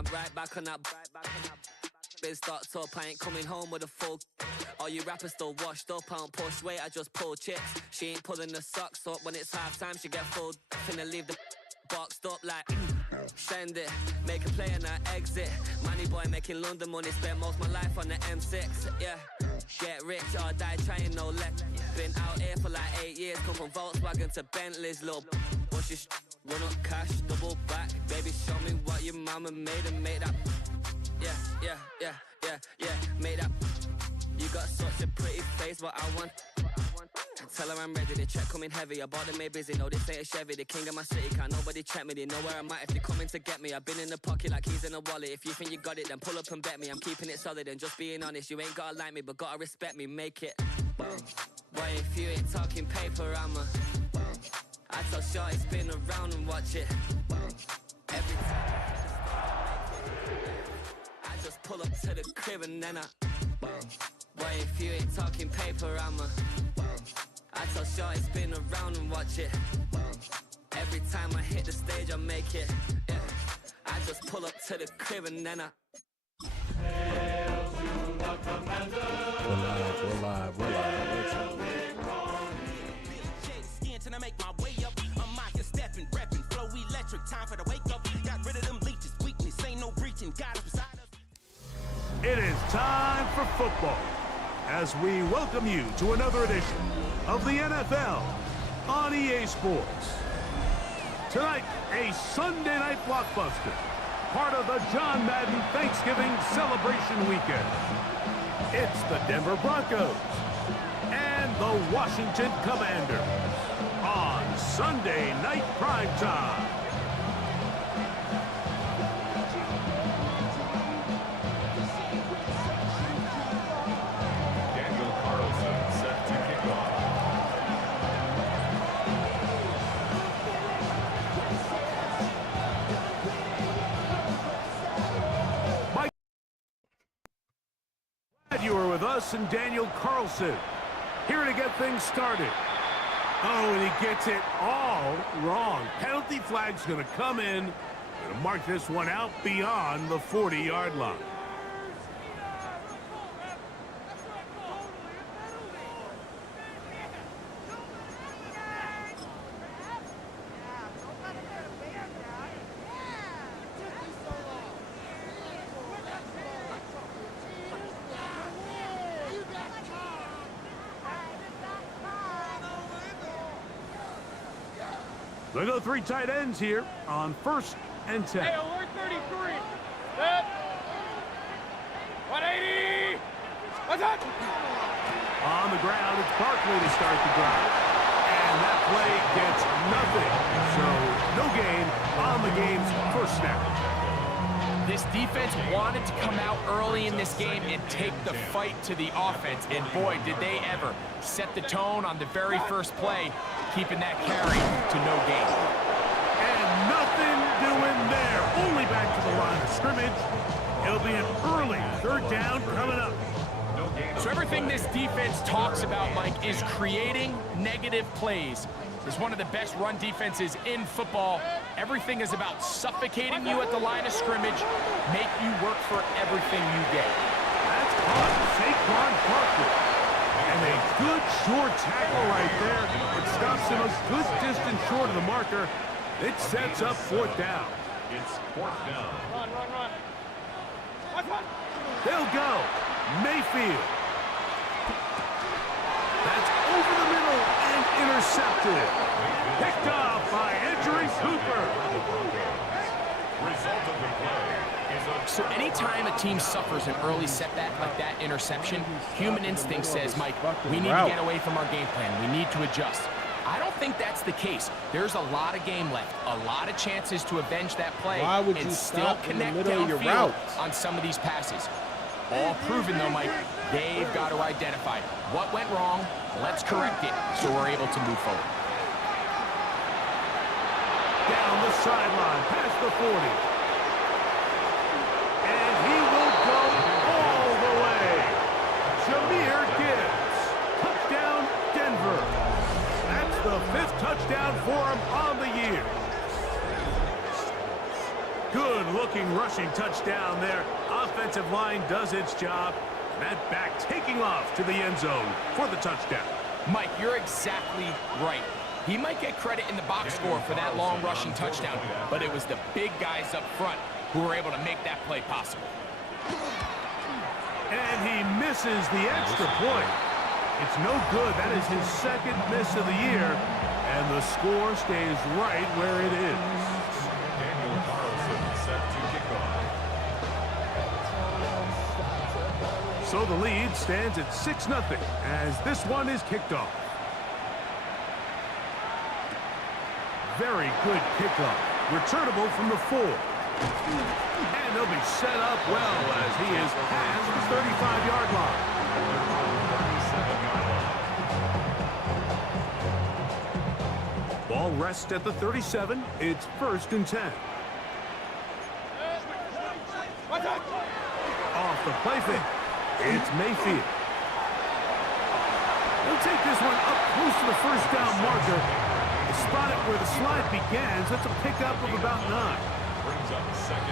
I'm right back on that. Been stocked up, I ain't coming home with a full. All you rappers still washed up, I don't push weight, I just pull chips. She ain't pulling the socks up when it's half time, she get full. Finna leave the boxed up like send it, make a play and I exit. Money boy making London money, spent most of my life on the M6. Yeah, get rich or die trying, no let. Been out here for like 8 years, come from Volkswagen to Bentley's, little bushy run up cash, double back. Baby, show me what your mama made and make that. Yeah, make that. You got such a pretty face, but I want. Tell her I'm ready, the check coming heavy. I bought them made busy, no this ain't a Chevy. The king of my city, can't nobody check me. They know where I'm at if they coming to get me. I've been in the pocket like keys in a wallet. If you think you got it, then pull up and bet me. I'm keeping it solid and just being honest. You ain't gotta like me, but gotta respect me, make it. Boy, if you ain't talking paper, I'm a. I tell Shorty spin around and watch it. Every time I just pull up to the crib and then I. Boy, if you ain't talking paper, I'm a. I tell Shorty spin around and watch it. Every time I hit the stage, I make it. Yeah. I just pull up to the crib and then I. We're live. I make my way up. I'm mocking, stepping, repping, flow electric. Time for the wake up. Got rid of them leeches, weakness, ain't no breaching. Got us beside us. It is time for football as we welcome you to another edition of the NFL on EA Sports. Tonight, a Sunday night blockbuster, part of the John Madden Thanksgiving celebration weekend. It's the Denver Broncos and the Washington Commanders on Sunday Night Primetime. You are with us and Daniel Carlson, here to get things started. Oh, and he gets it all wrong. Penalty flag's going to come in and mark this one out beyond the 40-yard line. They go three tight ends here on 1st and 10. Hey, alert 33. Set. 180. What's up? On the ground, it's Barkley to start the drive. And that play gets nothing. So no gain on the game's first snap. This defense wanted to come out early in this game and take the fight to the offense. And boy, did they ever set the tone on the very first play, keeping that carry to no gain. And nothing doing there. Only back to the line of scrimmage. It'll be an early 3rd down coming up. So everything this defense talks about, Mike, is creating negative plays. It's one of the best run defenses in football. Everything is about suffocating you at the line of scrimmage, make you work for everything you get. That's caught Saquon Barkley. And a good short tackle right there. It stops him a good distance short of the marker. It sets up 4th down. It's 4th down. Run. They'll go. Mayfield. That's over the middle and intercepted. Picked off by Andrew Cooper. Result of the play is a... So anytime a team suffers an early setback like that interception, human instinct says, Mike, we need to get away from our game plan. We need to adjust. I don't think that's the case. There's a lot of game left, a lot of chances to avenge that play and still connect downfield on some of these passes. All proven, though, Mike, they've got to identify what went wrong, let's correct it, so we're able to move forward. Down the sideline, past the 40. And he will go all the way. Jahmyr Gibbs. Touchdown, Denver. That's the 5th touchdown for him on the year. Good look good-looking rushing touchdown there. Offensive line does its job. That back taking off to the end zone for the touchdown. Mike, you're exactly right. He might get credit in the box score for that long rushing touchdown, but it was the big guys up front who were able to make that play possible. And he misses the extra point. It's no good. That is his second miss of the year, and the score stays right where it is. Daniel Carlson set to kick off. So the lead stands at 6-0 as this one is kicked off. Very good kickoff. Returnable from the 4. And they'll be set up well as he is past the 35-yard line. Ball rests at the 37. It's 1st and 10. Off the play fake. It's Mayfield. He'll take this one up close to the first down marker. Spot it where the slide begins. That's a pickup of about 9.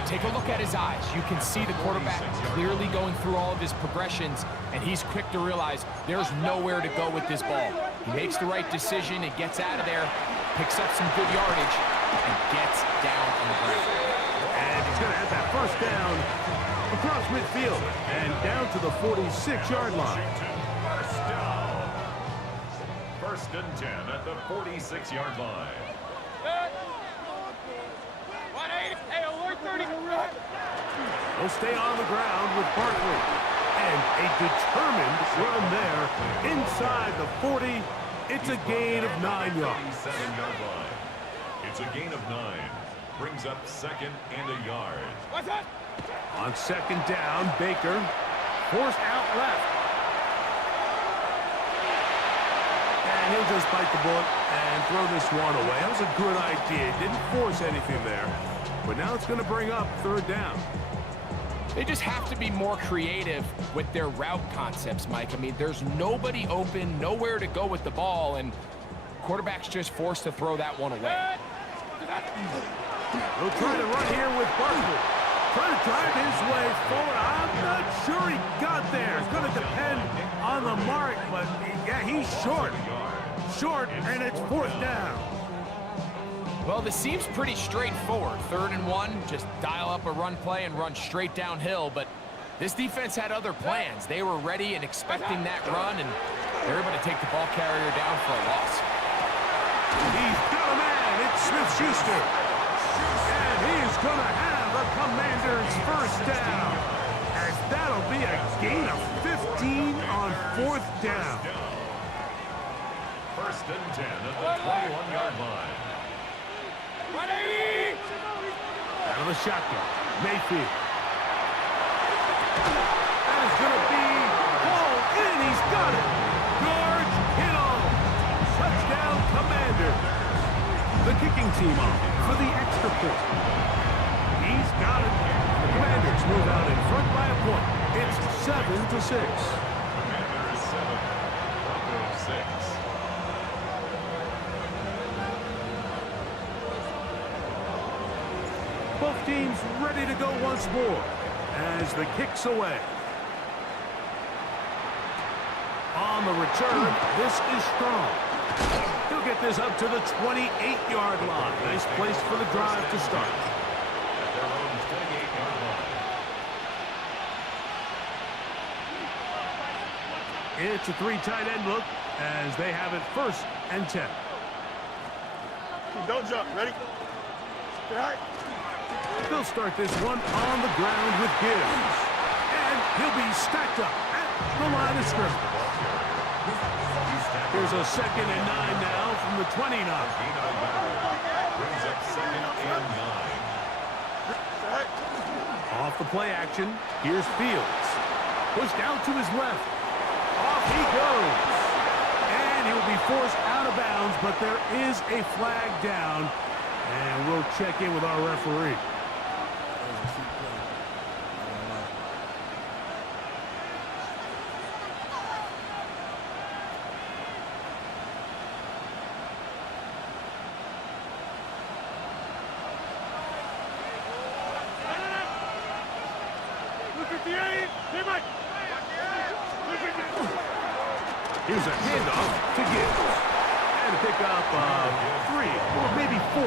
Take a look at his eyes. You can see the quarterback clearly going through all of his progressions, and he's quick to realize there's nowhere to go with this ball. He makes the right decision and gets out of there, picks up some good yardage, and gets down on the ground. And he's going to have that first down across midfield and down to the 46-yard line. First and 10 at the 46-yard line. Hey, alert 30. He'll stay on the ground with Barkley. And a determined run there inside the 40. It's a gain of 9 yards. 47-yard line. It's a gain of 9. Brings up 2nd and a yard. On 2nd down, Baker forced out left. And he'll just bite the bullet and throw this one away. That was a good idea. Didn't force anything there. But now it's going to bring up 3rd down. They just have to be more creative with their route concepts, Mike. I mean, there's nobody open, nowhere to go with the ball, and quarterback's just forced to throw that one away. He'll try to run here with Barkley. Trying to drive his way forward. I'm not sure he got there. It's going to depend on the mark, but yeah, he's short. Short, and it's 4th down. Well, this seems pretty straightforward. 3rd and 1, just dial up a run play and run straight downhill, but this defense had other plans. They were ready and expecting that run, and they were able to take the ball carrier down for a loss. He's got a man. It's Smith-Schuster. And he's going to have a Commander's first down. As that'll be a gain of 15 on 4th down. 1st and 10 at the 21-yard line. Out of the shotgun, Mayfield. That is going to be ball in. He's got it. George Kittle. Touchdown, Commander. The kicking team on for the extra point. He's got it. The Commanders move out in front by a point. It's 7-6. Commanders 7, Broncos 6. Both teams ready to go once more as the kick's away. On the return, this is strong. He'll get this up to the 28-yard line. Nice place for the drive to start. At their own 28-yard line. It's a 3 tight end look as they have it 1st and 10. Don't jump. Ready? All right. They'll start this one on the ground with Gibbs. And he'll be stacked up at the line of scrimmage. Here's a 2nd and 9 now from the 29. Brings up 2nd and 9. Off the play action, here's Fields. Pushed out to his left. Off he goes. And he'll be forced out of bounds, but there is a flag down. And we'll check in with our referee. Here's a handoff to Gibbs. And to pick up 3 or maybe 4.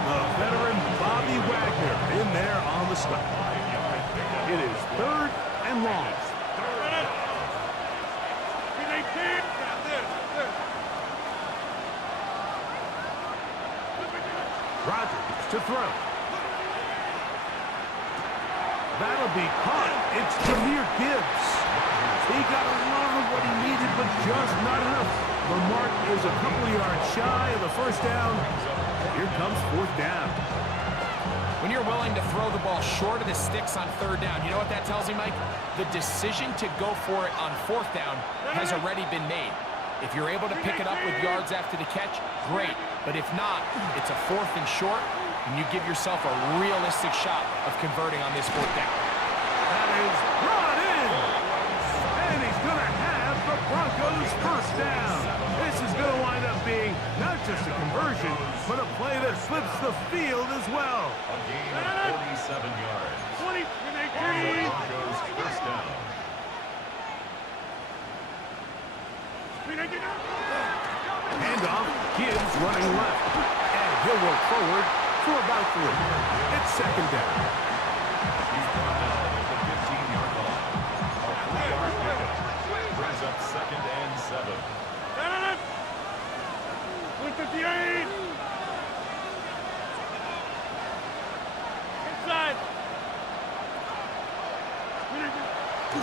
The veteran Bobby Wagner in there on the stop. It is 3rd and long. Rodgers to throw. That'll be caught. It's Jahmyr Gibbs. He got a lot of what he needed, but just not enough. The mark is a couple of yards shy of the first down. Here comes 4th down. When you're willing to throw the ball short of the sticks on 3rd down, you know what that tells me, Mike? The decision to go for it on 4th down has already been made. If you're able to pick it up with yards after the catch, great. But if not, it's a 4th and short, and you give yourself a realistic shot of converting on this 4th down. That is brought in. And he's going to have the Broncos' first down. This is going to wind up being not just a conversion, but a play that flips the field as well. A gain of 47 yards. 20, Broncos first down. Handoff, Gibbs running left. And he'll work forward for about 3. It's 2nd down. He's brought down at the 15-yard line. A 3-yard pickup brings up 2nd and 7. 158. Inside.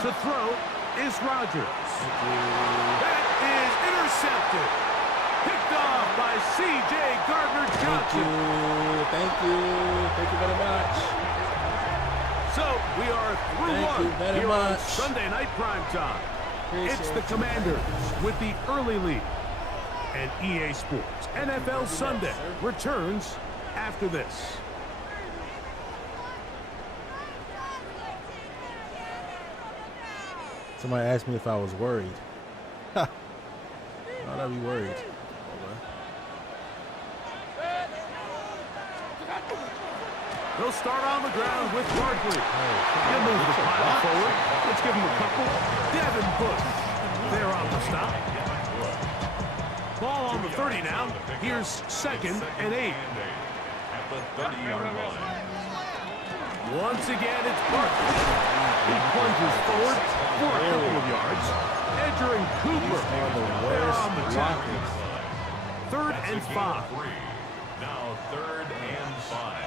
To throw is Rodgers. That is intercepted. Picked off by C.J. Gardner-Johnson. Thank you very much. So we are through Thank you one very here on much. Sunday Night Prime Time. It's the Appreciate Commanders with the early lead. And EA Sports NFL Sunday returns after this. Somebody asked me if I was worried. Why'd I be worried? They'll start on the ground with Barkley. He'll move the pile forward. Let's give him a couple. Devin Bush. They're on the stop. Ball on the 30 now. Here's 2nd and 8. At the 30-yard line. Once again, it's Barkley. He plunges forward for a couple of yards. Edger and Cooper. They're on the tackle. 3rd and 5. Now 3rd and 5.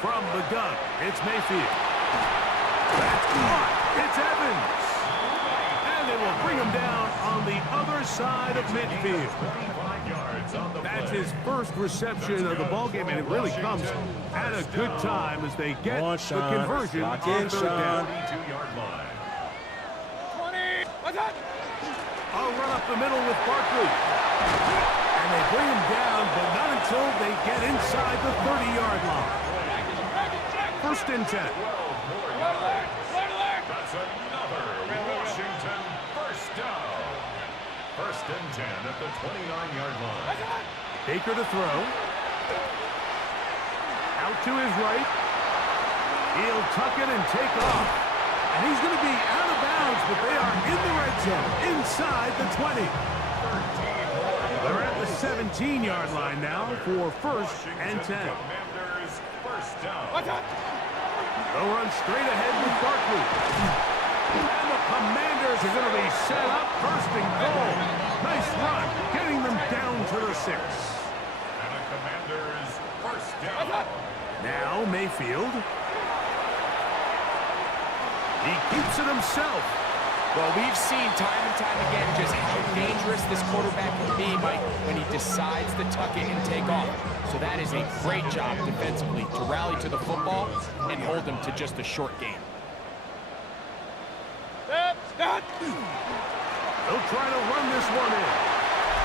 From the gun, it's Mayfield. That's caught. It's Evans. And they will bring him down on the other side of midfield. 25 yards on the That's play. his first reception of the ballgame, and it really comes at a good time as they get Come on, the Sean. conversion Lock on in, 3rd down. 22-yard line. I'll run up the middle with Barkley. And they bring him down, but not until they get inside the 30-yard line. 1st and 10. 12 more yards. That's another Washington first down. 1st and 10 at the 29-yard line. Baker to throw. Out to his right. He'll tuck it and take off. And he's going to be out of bounds, but they are in the red zone, inside the 20. They're at the 17-yard line now for 1st and 10. Commanders first down. They'll run straight ahead with Barkley. And the Commanders are going to be set up 1st and goal. Nice run, getting them down to the 6. And the Commanders first down. Now Mayfield. He keeps it himself. Well, we've seen time and time again just how dangerous this quarterback can be, Mike, when he decides to tuck it and take off. So that is a great job defensively to rally to the football and hold him to just a short game. He'll try to run this one in.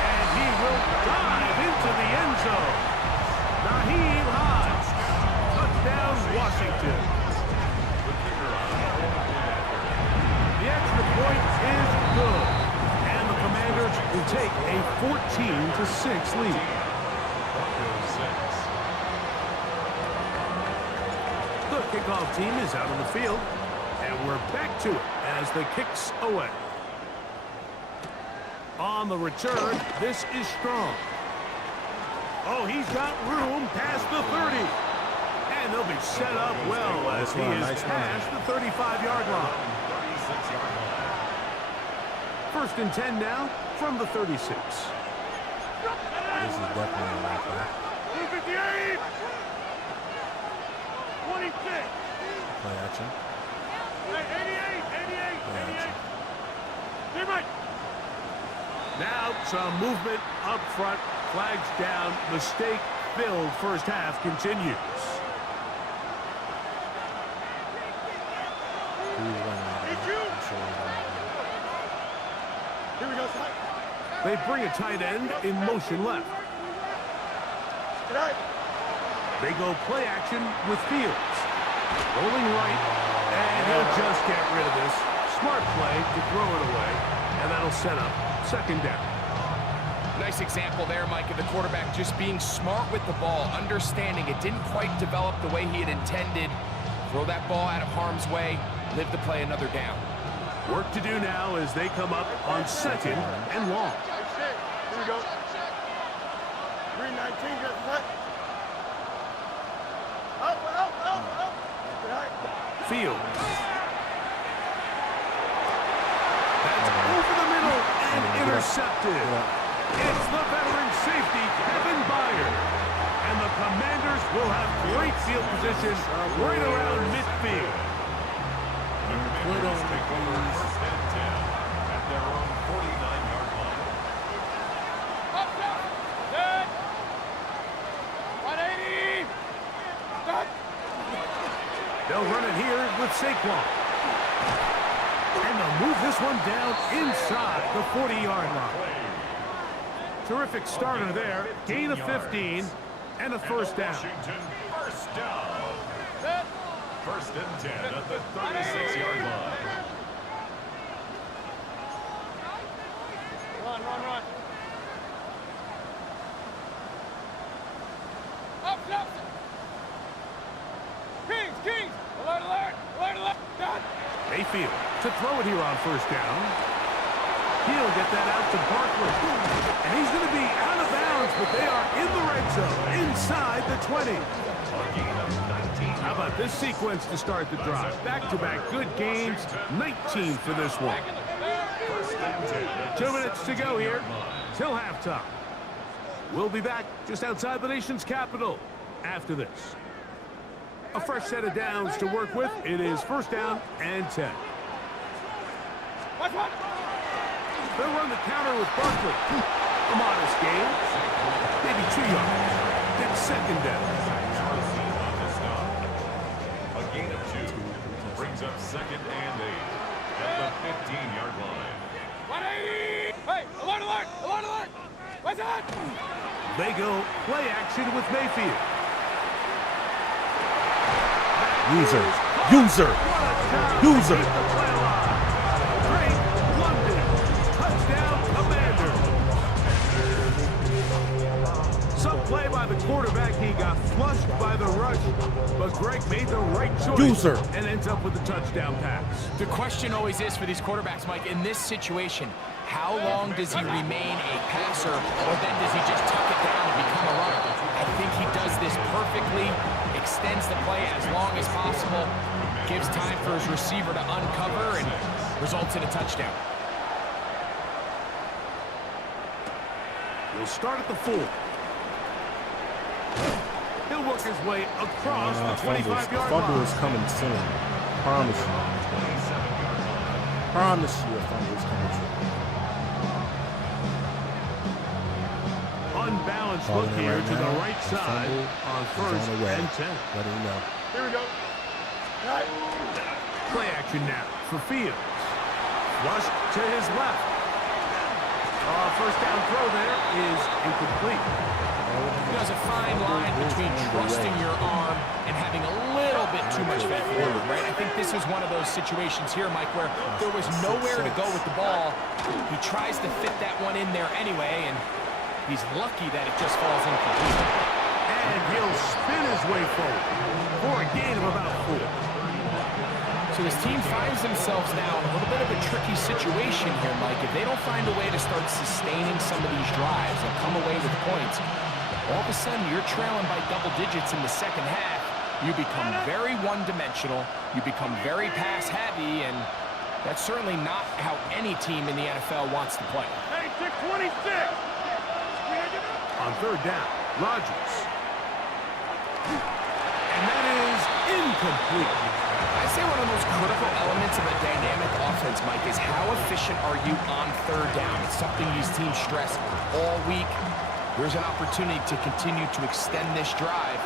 And he will dive into the end zone. Naheem Hines. Touchdown, Washington. The extra point is good. And the Commanders take a 14-6 lead. The kickoff team is out on the field, and we're back to it as the kick's away. On the return, this is Strong. Oh, he's got room past the 30. And they'll be set up well as he is past the 35-yard line. 1st and 10 now from the 36. This is definitely a lot. 58. 26. Play action. 88. Right. Now some movement up front. Flags down. Mistake-filled first half continues. Here we go. They bring a tight end in motion left. They go play action with Fields. Rolling right, and he'll just get rid of this. Smart play to throw it away, and that'll set up 2nd down. Nice example there, Mike, of the quarterback just being smart with the ball, understanding it didn't quite develop the way he had intended. Throw that ball out of harm's way, live to play another down. Work to do now as they come up on 2nd and long. Here we go. 319, just what? Up. Fields. That's over the middle and intercepted. It's the veteran safety, Kevin Byard. And the Commanders will have great field position right around midfield. Commanders take over 1st and 10 at their own 49-yard line. Up, dead. 180. Stop. They'll run it here with Saquon. And they'll move this one down inside the 40-yard line. Terrific starter there. Gain of 15 and a 1st down. Washington, 1st down. 1st and 10 at the 36-yard line. Run. Up. Kings. Alert. Done. Mayfield to throw it here on 1st down. He'll get that out to Barkley. And he's going to be out of bounds, but they are in the red zone, inside the 20. How about this sequence to start the drive? Back-to-back good games, 19 for this one. 2 minutes to go here till halftime. We'll be back just outside the nation's capital after this. A fresh set of downs to work with. It is 1st down and 10. They'll run the counter with Barkley. A modest gain. Maybe 2 yards. It's 2nd down. A gain of 2 brings up 2nd and 8 at the 15-yard line. 180. Hey, alert. What's that? They go play action with Mayfield. User. Great London. Touchdown, Commanders. Some play by the quarterback. He got flushed by the rush, but Greg made the right choice and ends up with a touchdown pass. The question always is for these quarterbacks, Mike, in this situation, how long does he remain a passer, or then does he just tuck it down and become a runner? I think he does this perfectly, extends the play as long as possible, gives time for his receiver to uncover, and results in a touchdown. He'll start at the 4. He'll work his way across the 25-yard line. Fumble is coming soon. Promise you. Promise you a fumble is coming soon. Unbalanced look here right to now. the right side on 1st and 10. Let him know. Here we go. Right. Play action now for Fields. Flushed to his left. 1st down throw there is incomplete. There's a fine line between trusting your arm and having a little bit too much faith forward, right? I think this is one of those situations here, Mike, where there was nowhere to go with the ball. He tries to fit that one in there anyway, and he's lucky that it just falls incomplete. And he'll spin his way forward for a gain of about 4. So this team finds themselves now in a little bit of a tricky situation here, Mike. If they don't find a way to start sustaining some of these drives and come away with points, all of a sudden you're trailing by double digits in the second half. You become very one-dimensional. You become very pass-heavy, and that's certainly not how any team in the NFL wants to play. Hey, 626! On third down, Rodgers. And that is incomplete. I'd say one of the most critical elements of a dynamic offense, Mike, is how efficient are you on third down. It's something these teams stress all week. Here's an opportunity to continue to extend this drive.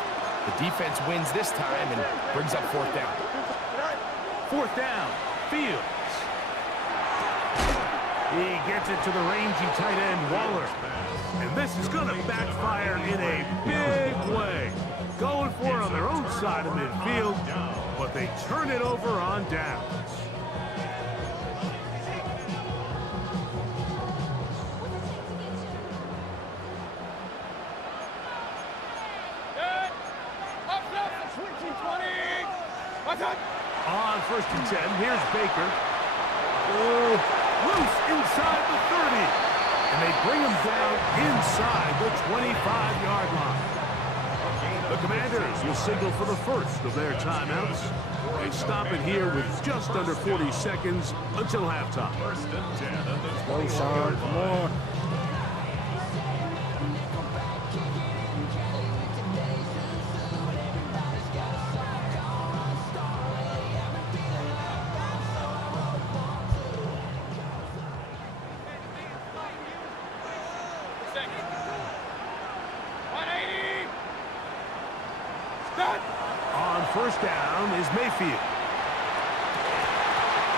The defense wins this time and brings up fourth down. Fourth down, Fields. He gets it to the rangy tight end, Waller. And this is going to backfire in a big way. Going for it on their own side of midfield, but they turn it over on downs. On first and 10, here's Baker. Oh, loose inside the 30. And they bring him down inside the 25-yard line. The Commanders will signal for the first of their timeouts. They stop it here with just under 40 seconds until halftime. First and 10 at the Go, Sean. Come on. On first down is Mayfield.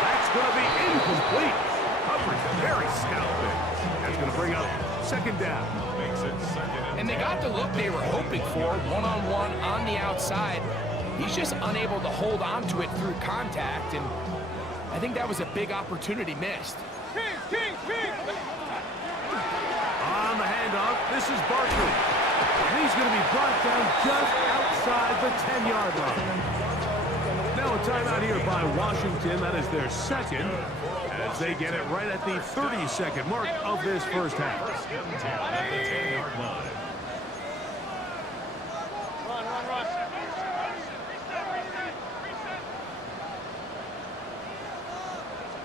That's going to be incomplete. Coverage very scalloping. That's going to bring up second down. makes it second And they got the look they were hoping for, one-on-one on the outside. He's just unable to hold on to it through contact, and I think that was a big opportunity missed. Kings! On the handoff, this is Barkley. And he's going to be brought down just outside the 10-yard line. Now a timeout here by Washington. That is their second, as they get it right at the 30-second mark of this first half. First and 10 at the 10-yard line. Run.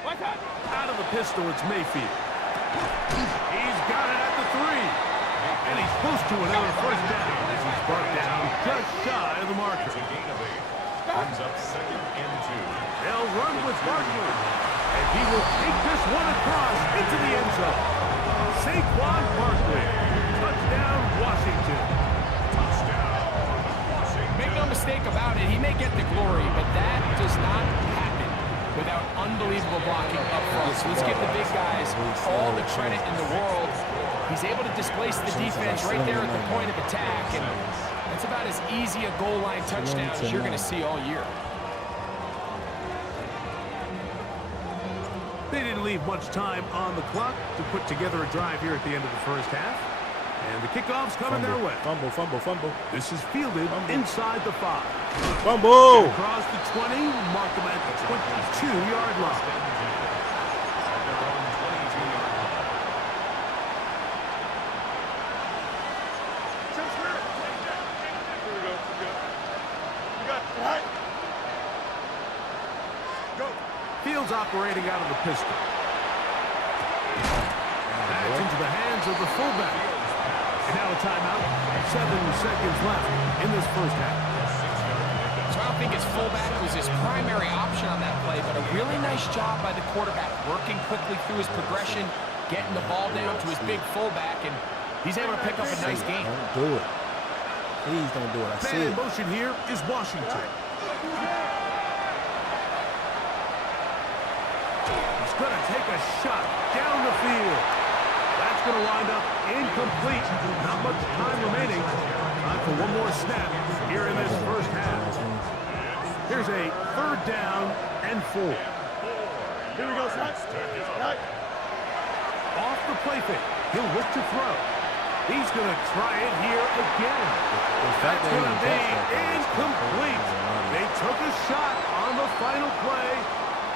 What's that? Out of the pistol, it's Mayfield. He's got it at the 3. And he's close to another first down as he's brought down just shy of the marker. It's a gain of 8. Brings up second and 2. They'll run with Barkley. And he will take this one across into the end zone. Saquon Barkley. Touchdown, Washington. Touchdown, Washington. Make no mistake about it, he may get the glory, but that does not happen without unbelievable blocking up front. So let's give the big guys all the credit in the world. He's able to displace the defense right there at the point of attack, and that's about as easy a goal line touchdown as you're going to see all year. They didn't leave much time on the clock to put together a drive here at the end of the first half. And the kickoff's coming their way. Fumble. This is fielded inside the 5. Fumble! Across the 20, mark them at the 22-yard line. Fields operating out of the pistol. That's into the hands of the fullback. And now a timeout. 7 seconds left in this first half. So I don't think his fullback was his primary option on that play, but a really nice job by the quarterback, working quickly through his progression, getting the ball down to his big fullback, and he's able to pick up a nice gain. Don't do it. Please don't do it. I see Man in it. motion here is Washington. He's going to take a shot down the field. That's going to to wind up incomplete. Not much time remaining. Time for one more snap here in this first half. Here's a 3rd down and 4. Here we go, son. Off the play fake. He'll look to throw. He's going to try it here again. That's going to be incomplete. They took a shot on the final play.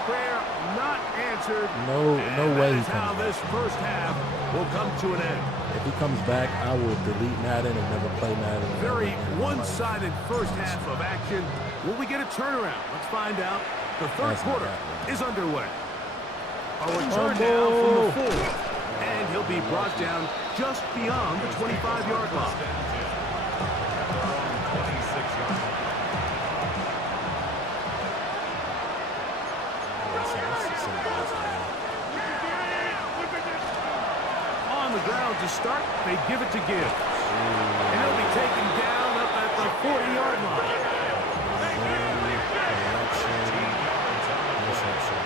Prayer not answered. No way he comes back. That's how this first half will come to an end. If he comes back, I will delete Madden and never play Madden. Very one-sided first half of action. Will we get a turnaround? Let's find out. The third quarter is underway. A return now from the 4. And he'll be brought down just beyond the 25-yard line. On the ground to start, they give it to Gibbs. And he'll be taken down up at the 40-yard line. Interception.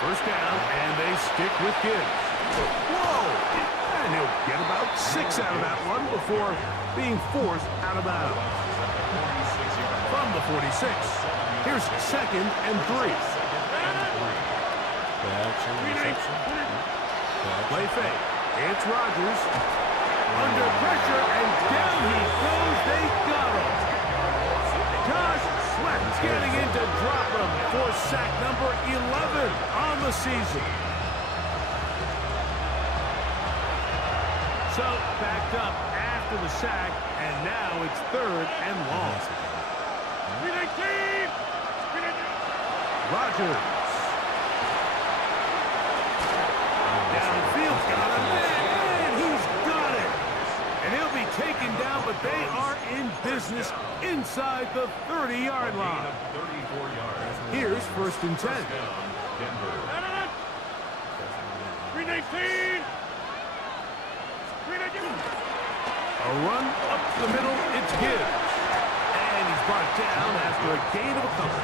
First down, and they stick with Gibbs. Whoa! And he'll get about 6 out of that one before being forced out of bounds. From the 46, here's 2nd and 3. Play fake. It's Rodgers. Under pressure, and down he goes. They got him. Josh Sweat getting in to drop him for sack number 11 on the season. So backed up after the sack, and now it's 3rd and long. Rodgers. Downfield, got him, and he's got it. And he'll be taken down, but they are in business inside the 30-yard line. Here's 1st and 10. 319. A run up the middle, it's Gibbs. And he's brought down after a gain of a couple.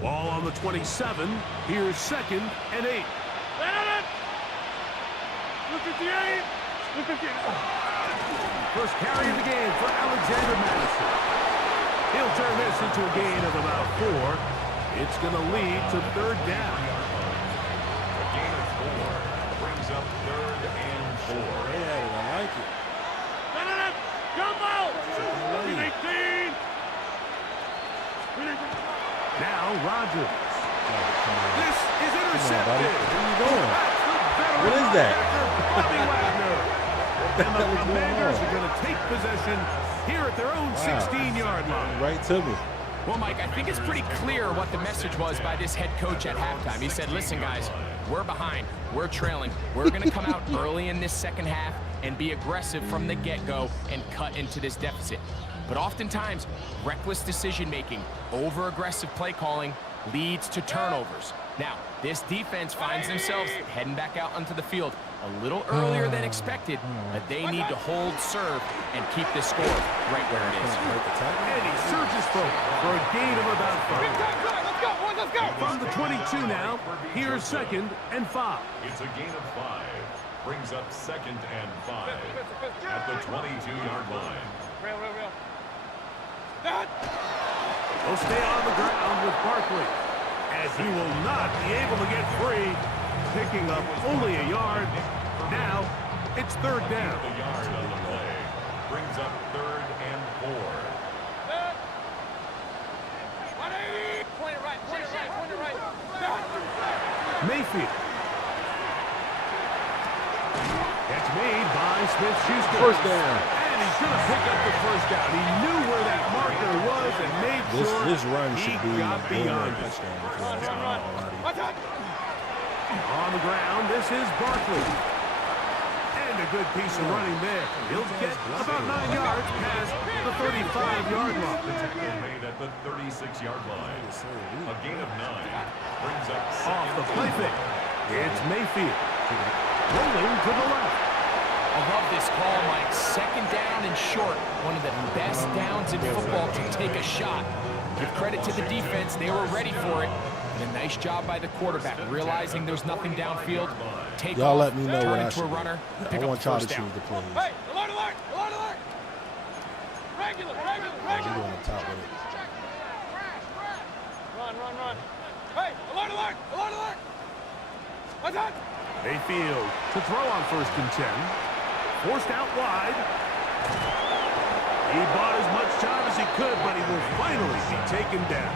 Ball on the 27. Here's 2nd and 8. First carry of the game for Alexander Madison. He'll turn this into a gain of about 4. It's going to lead to 3rd down. A gain of 4 brings up 3rd and 4. Yeah, I like it. Jumbo! 18. Now Rodgers. This is intercepted. What are you doing? What is that? Bobby Wagner. And the Commanders are going to take possession here at their own 16-yard line. Right to me. Well, Mike, I think it's pretty clear what the message was by this head coach at halftime. He said, listen, guys, we're behind. We're trailing. We're going to come out early in this second half and be aggressive from the get-go and cut into this deficit. But oftentimes, reckless decision-making, over-aggressive play calling leads to turnovers. Now, this defense finds themselves heading back out onto the field a little earlier than expected, but they need to hold serve and keep this score right where it is. And he surges forward for a gain of about 5. Let's go, boys, let's go! From the 22 now, here's 2nd and 5. It's a gain of 5. Brings up 2nd and 5 at the 22-yard line. Real. He'll stay on the ground with Barkley, as he will not be able to get free, picking up only a yard. Now it's 3rd down. The yard on the play brings up 3rd and 4. Point it right. Mayfield. Catch made by Smith-Schuster. First down. And he's going to pick up the first down. He knew where that marker was and made sure This run should be got beyond it. touchdown. On the ground, this is Barkley. And a good piece of running there. He'll get about 9 yards past the 35-yard line. Made at the 36-yard line. A gain of 9 brings up 2nd. Off the play fake, it's Mayfield. Rolling to the left. I love this call, Mike. Second down and short. One of the best downs in football to take a shot. Give credit to the defense. They were ready for it. And a nice job by the quarterback, realizing there's nothing downfield. Take y'all off, let me know turn what I into should a runner, do. pick I up want y'all to first choose down. the plays. Hey, alert, alert, alert, alert. Regular, regular, I'm regular. going on top with it. Run, run, run. Hey, alert, alert, alert, alert. What's that? Mayfield to throw on 1st and 10. Forced out wide. He bought as much time as he could, but he will finally be taken down.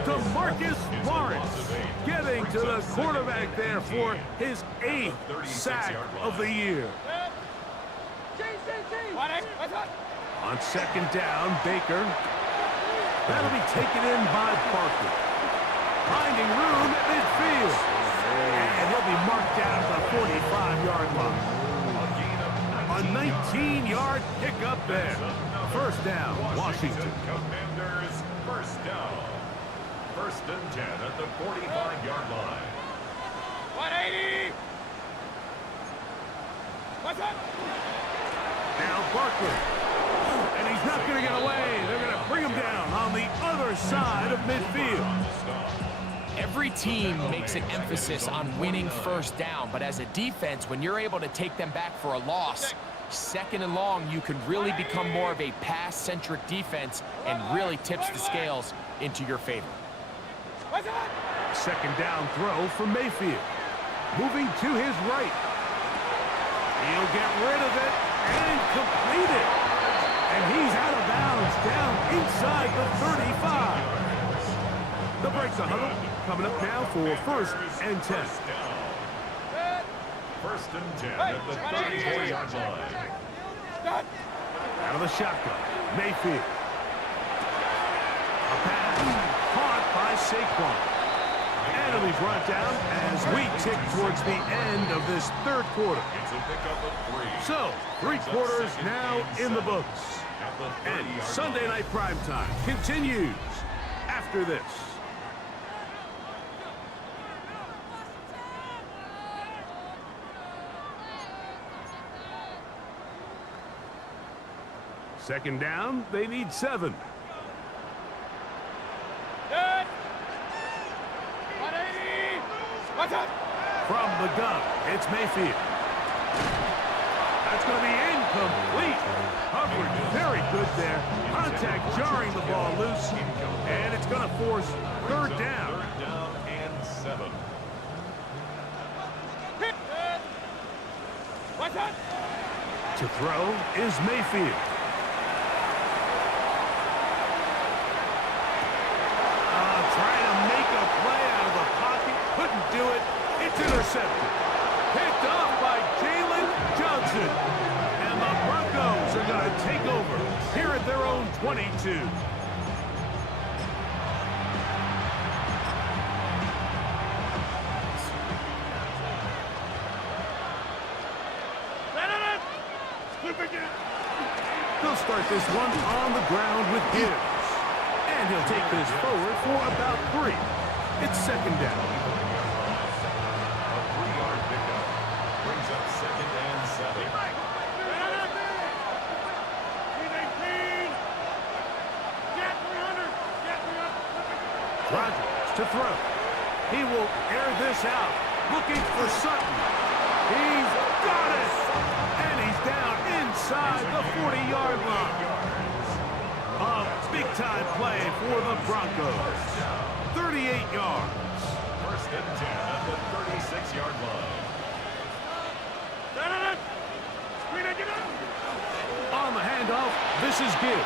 DeMarcus Lawrence getting to the quarterback there for his 8th sack of the year. What's that? On 2nd down, Baker. That'll be taken in by Parker. Finding room at midfield. And he'll be marked down at the 45-yard line. A 19-yard pickup there. 1st down, Washington. Commanders, 1st down. 1st and 10 at the 45-yard line. 180. What's that? Now Barkley. And he's not going to get away. They're going to bring him down on the other side of midfield. Every team makes an emphasis on winning 1st down, but as a defense, when you're able to take them back for a loss, 2nd and long, you can really become more of a pass-centric defense and really tips the scales into your favor. 2nd down throw from Mayfield. Moving to his right. He'll get rid of it and complete it. And he's out of bounds down inside the 35. They'll break the huddle. Coming up now for 1st and 10. 1st and 10 at the 34-yard line. Out of the shotgun. Mayfield. A pass caught by Saquon. And it'll be brought down as we tick towards the end of this 3rd quarter. It's a pickup of 3. So, 3 quarters now in the books. And Sunday Night Primetime continues after this. Second down, they need 7. Good. 180. What's that? From the gun, it's Mayfield. That's going to be incomplete. Coverage very good there. Contact jarring the ball loose. And it's going to force 3rd down. 3rd down and 7. Good. What's that? To throw is Mayfield. Trying to make a play out of the pocket. Couldn't do it. It's intercepted. Picked off by Jalen Johnson. And the Broncos are going to take over here at their own 22. They'll start this one on the ground with Gibbs. And he'll take this forward for about 3. It's 2nd down. A 3-yard pickup brings up 2nd and 7. Rodgers to throw. He will air this out. Looking for Sutton. He's got it. And he's down inside the 40-yard line. A big-time play for the Broncos. 38 yards. 1st and 10 at the 36-yard line. On the handoff, this is Gibbs.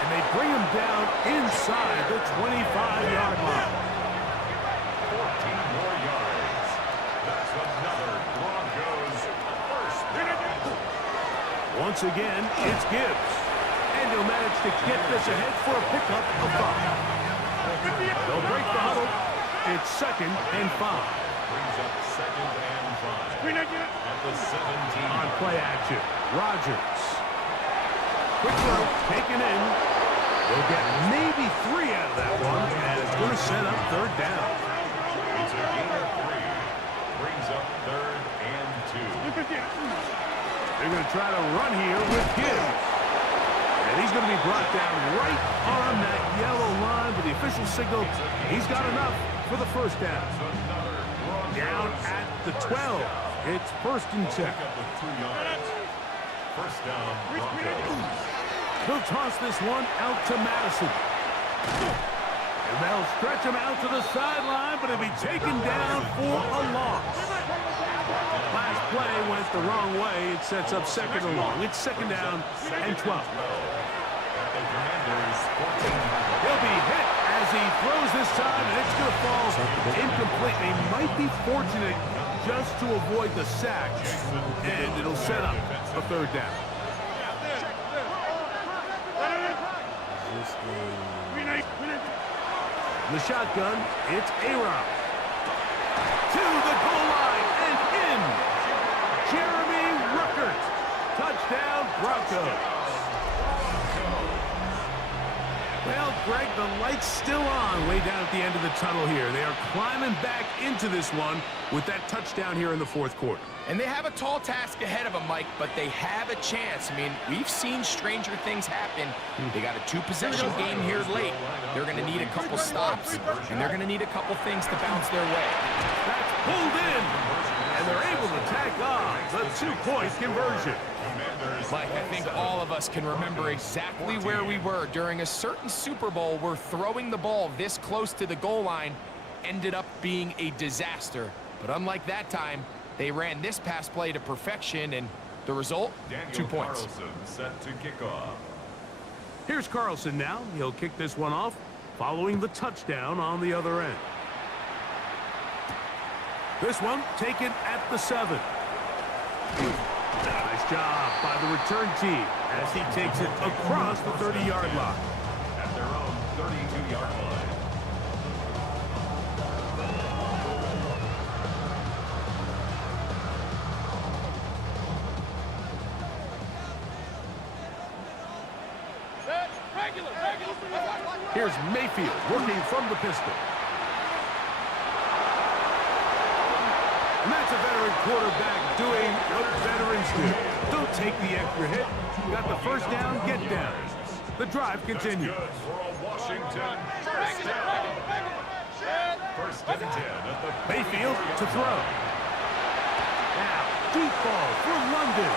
And they bring him down inside the 25-yard line. 14 more yards. That's another Broncos 1st down. Once again, it's Gibbs. And he'll manage to get this ahead for a pickup of 5. They'll break the huddle. It's 2nd and 5. Brings up 2nd and 5. At the 17. On play action, Rodgers. Quick throw, taken in. They'll get maybe 3 out of that one, and it's going to set up 3rd down. It's a gain of 3. Brings up 3rd and 2. They're going to try to run here with Gibbs. And he's going to be brought down right on that yellow line with the official signal. He's got enough for the first down. Down at the 12. It's 1st and 10. With 2 yards. First down, Broncos. He'll toss this one out to Madison. And they'll stretch him out to the sideline, but he'll be taken down for a loss. Last play went the wrong way. It sets up 2nd and long. It's 2nd down and 12. He'll be hit as he throws this time, and it's going to fall incomplete. They might be fortunate just to avoid the sack, and it'll set up a 3rd down. The shotgun, it's A-Rob. To the goal line and in. Jeremy Ruckert. Touchdown, Broncos. Well, Greg, the light's still on way down at the end of the tunnel here. They are climbing back into this one with that touchdown here in the 4th quarter. And they have a tall task ahead of them, Mike, but they have a chance. I mean, we've seen stranger things happen. They got a 2-possession game here late. They're going to need a couple stops, and they're going to need a couple things to bounce their way. That's pulled in, and they're able to tack on the 2-point conversion. Mike, I think all of us can remember exactly where we were during a certain Super Bowl where throwing the ball this close to the goal line ended up being a disaster. But unlike that time, they ran this pass play to perfection, and the result, 2 points. Carlson set to kick off. Here's Carlson now. He'll kick this one off following the touchdown on the other end. This one taken at the 7. Nice job by the return team as he takes it across the 30-yard line. At their own 32-yard line. Here's Mayfield working from the pistol. And that's a veteran quarterback doing what veterans do. Don't take the extra hit. Got the first down, get down. The drive continues. Good for a Washington first down. 1st and 10 at the Mayfield to throw. Now, deep ball for London.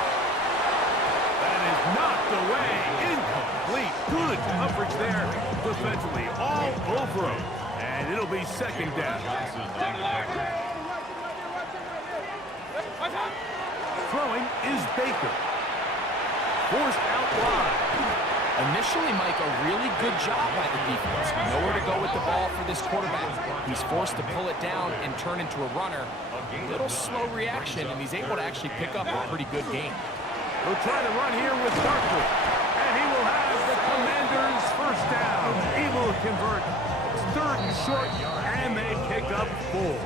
That is knocked away. Incomplete. Good coverage there defensively. All over him. And it'll be 2nd down. Throwing is Baker. Forced out wide. Initially, Mike, a really good job by the defense. Nowhere to go with the ball for this quarterback. He's forced to pull it down and turn into a runner. A little slow reaction, and he's able to actually pick up a pretty good game. We'll try to run here with Barkley. And he will have the Commanders' first down. He will convert 3rd and short, and they pick up 4.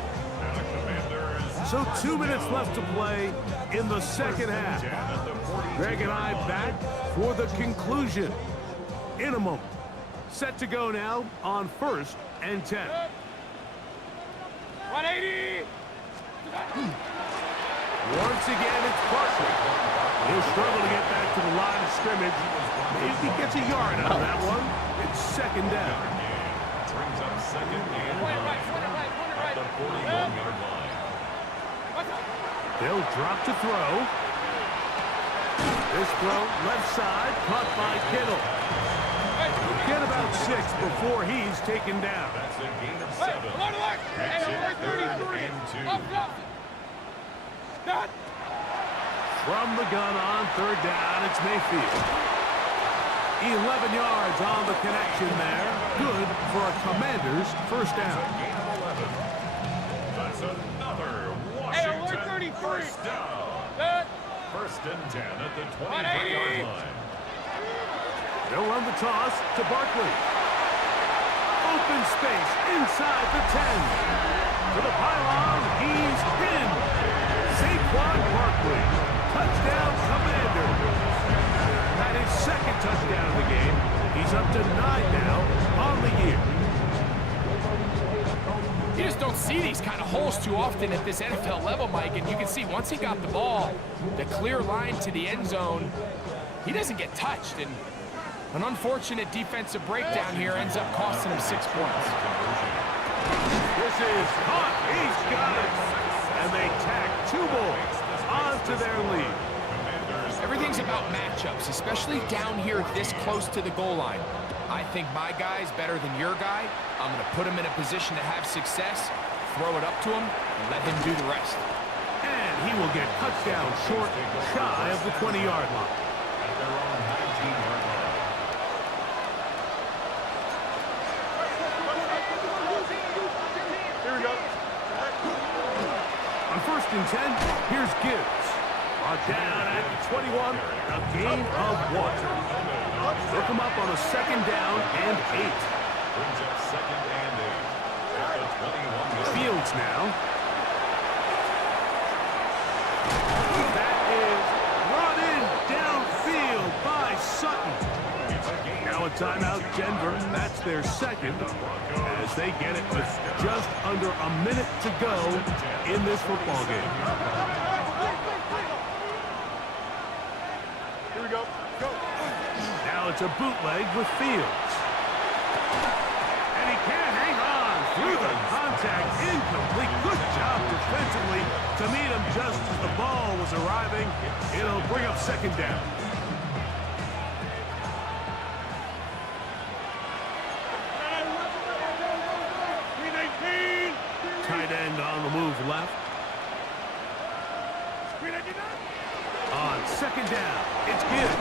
So 2 minutes left to play in the 2nd half. Greg and I back for the conclusion in a moment. Set to go now on 1st and 10. 180! Once again, it's Barkley. He'll struggle to get back to the line of scrimmage. Maybe gets a yard out of that one. It's 2nd down. brings up 2nd and 9 at the 41-yard line. They'll drop to throw. This throw left side, caught by Kittle. Get about 6 before he's taken down. That's a gain of 7. Makes it 3rd and 2. From the gun on 3rd down, it's Mayfield. 11 yards on the connection there. Good for a Commander's first down. Gain of 11. That's another Washington first down. 1st and 10 at the 23-yard line. They'll run the toss to Barkley. Open space inside the 10. To the pylon, he's in. Saquon Barkley. Touchdown, Commanders. That is 2nd touchdown of the game. He's up to 9 now on the year. You just don't see these kind of holes too often at this NFL level, Mike, and you can see once he got the ball, the clear line to the end zone, he doesn't get touched, and an unfortunate defensive breakdown here ends up costing him 6 points. This is caught. He's got it. And they tack 2 more onto their lead. Everything's about matchups, especially down here this close to the goal line. I think my guy's better than your guy. I'm going to put him in a position to have success, throw it up to him, and let him do the rest. And he will get touchdown short, shy of the 20-yard line. At their own 19-yard line. Here we go. On 1st and 10, here's Gibbs. Down at the 21, a gain of 1. Look him up on a 2nd down and 8. Brings up 2nd and 8. At the 21. Fields now. That is brought in downfield by Sutton. Now a timeout, Denver. That's their 2nd as they get it with just under a minute to go in this football game. Here we go. Go. Now it's a bootleg with Fields. And he can't hang on through the contact. Incomplete. Good job defensively to meet him just as the ball was arriving. It'll bring up 2nd down. Tight end on the move left. On 2nd down, it's Gibbs.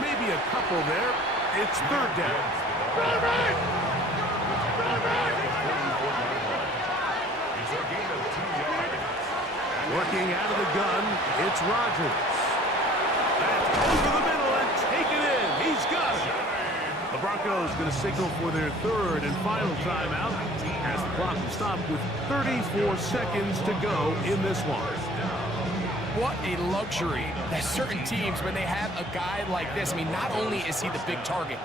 Maybe a couple there. It's 3rd down. It's a gain of 2 yards. Working out of the gun, it's Rodgers. That's over the middle and take it in. He's got it. The Broncos going to signal for their 3rd and final timeout as the clock will stop with 34 seconds to go in this one. What a luxury that certain teams, when they have a guy like this, I mean, not only is he the big target,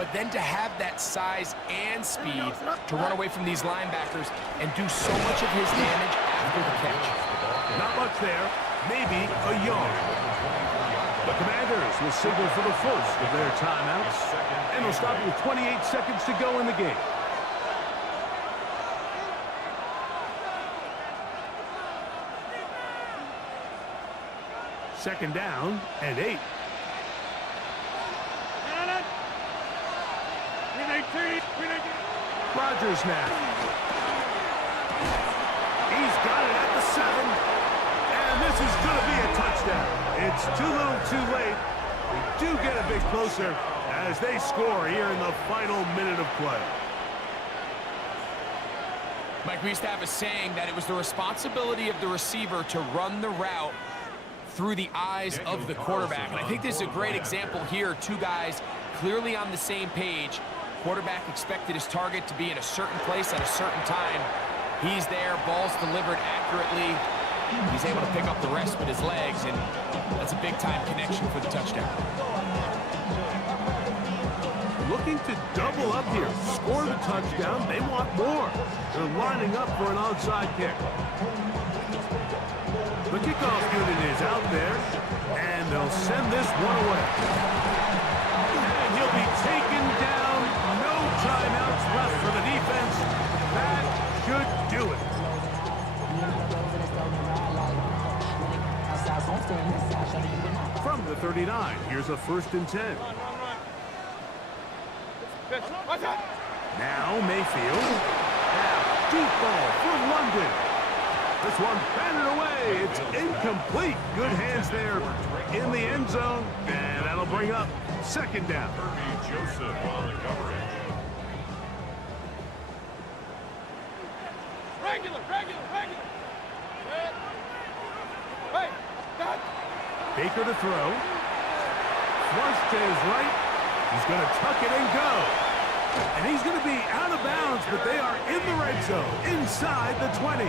but then to have that size and speed to run away from these linebackers and do so much of his damage after the catch. Not much there, maybe a yard. The Commanders will signal for the first of their timeouts, and they'll stop with 28 seconds to go in the game. Second down and 8. Rodgers now. He's got it at the 7. And this is going to be a touchdown. It's too little too late. We do get a bit closer as they score here in the final minute of play. Mike, we used to have a saying that it was the responsibility of the receiver to run the route through the eyes of the quarterback. And I think this is a great example here. 2 guys clearly on the same page. Quarterback expected his target to be in a certain place at a certain time. He's there, ball's delivered accurately. He's able to pick up the rest with his legs, and that's a big-time connection for the touchdown. Looking to double up here, score the touchdown. They want more. They're lining up for an onside kick. The kickoff unit is out there, and they'll send this one away. And he'll be taken down. No timeouts left for the defense. That should do it. From the 39, here's a 1st and 10. Now Mayfield. Now deep ball for London. This one batted away. It's incomplete. Good hands there in the end zone. And that'll bring up 2nd down. Joseph on the coverage. Regular. Hey, Dad. Baker to throw. Flush to his right. He's going to tuck it and go. And he's going to be out of bounds, but they are in the red zone, inside the 20.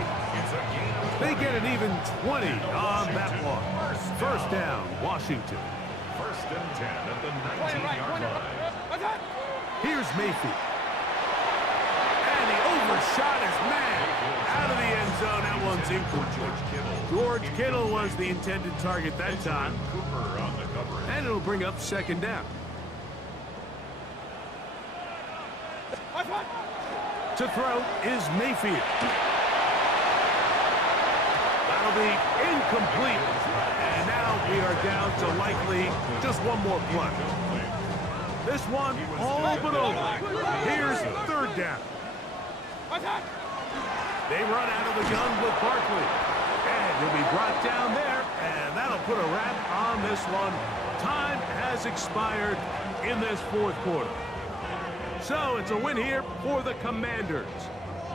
They get an even 20 on that one. 1st down, Washington. 1st and 10 at the 19-yard line. Here's Mayfield. And he shot is mad. Out of the end zone, that one's incomplete. George Kittle was the intended target that time. And it'll bring up second down. To throw is Mayfield. That'll be incomplete. And now we are down to likely just one more play. This one all but over. Here's third down. They run out of the gun with Barkley. And he'll be brought down there. And that'll put a wrap on this one. Time has expired in this fourth quarter. So it's a win here for the Commanders.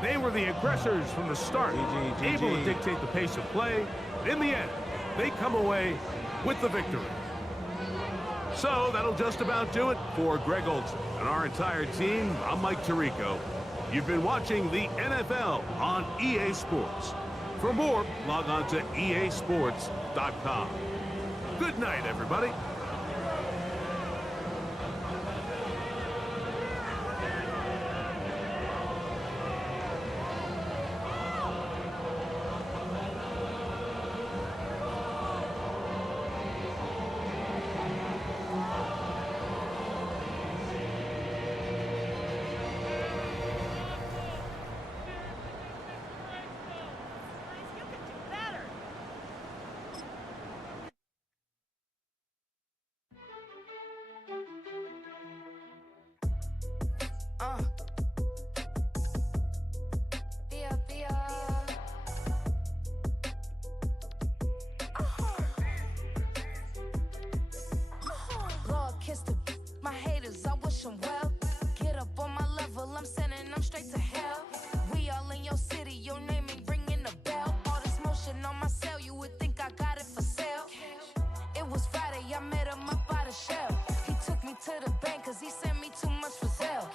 They were the aggressors from the start, able to dictate the pace of play. In the end, they come away with the victory. So that'll just about do it for Greg Olson and our entire team. I'm Mike Tirico. You've been watching the NFL on EA Sports. For more, log on to easports.com. Good night, everybody. My haters, I wish them well. Get up on my level, I'm sending them straight to hell. We all in your city, your name ain't ringing the bell. All this motion on my cell, you would think I got it for sale. It was Friday, I met him up by the shell. He took me to the bank, cause he sent me too much for sale.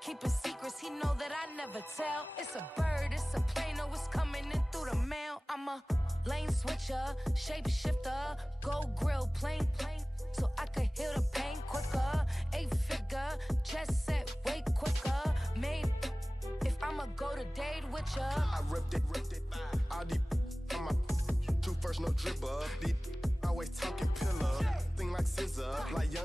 Keeping secrets, he know that I never tell. It's a bird, it's a plane, oh, it's coming in through the mail. I'm a lane switcher, shapeshifter, go grill, plain, so I could heal the pain quicker. 8-figure, just set way quicker. Made, if I'ma go to date with ya. I ripped it. All these on my two first, no dribble. These always talking pillar. Thing like scissor, like young.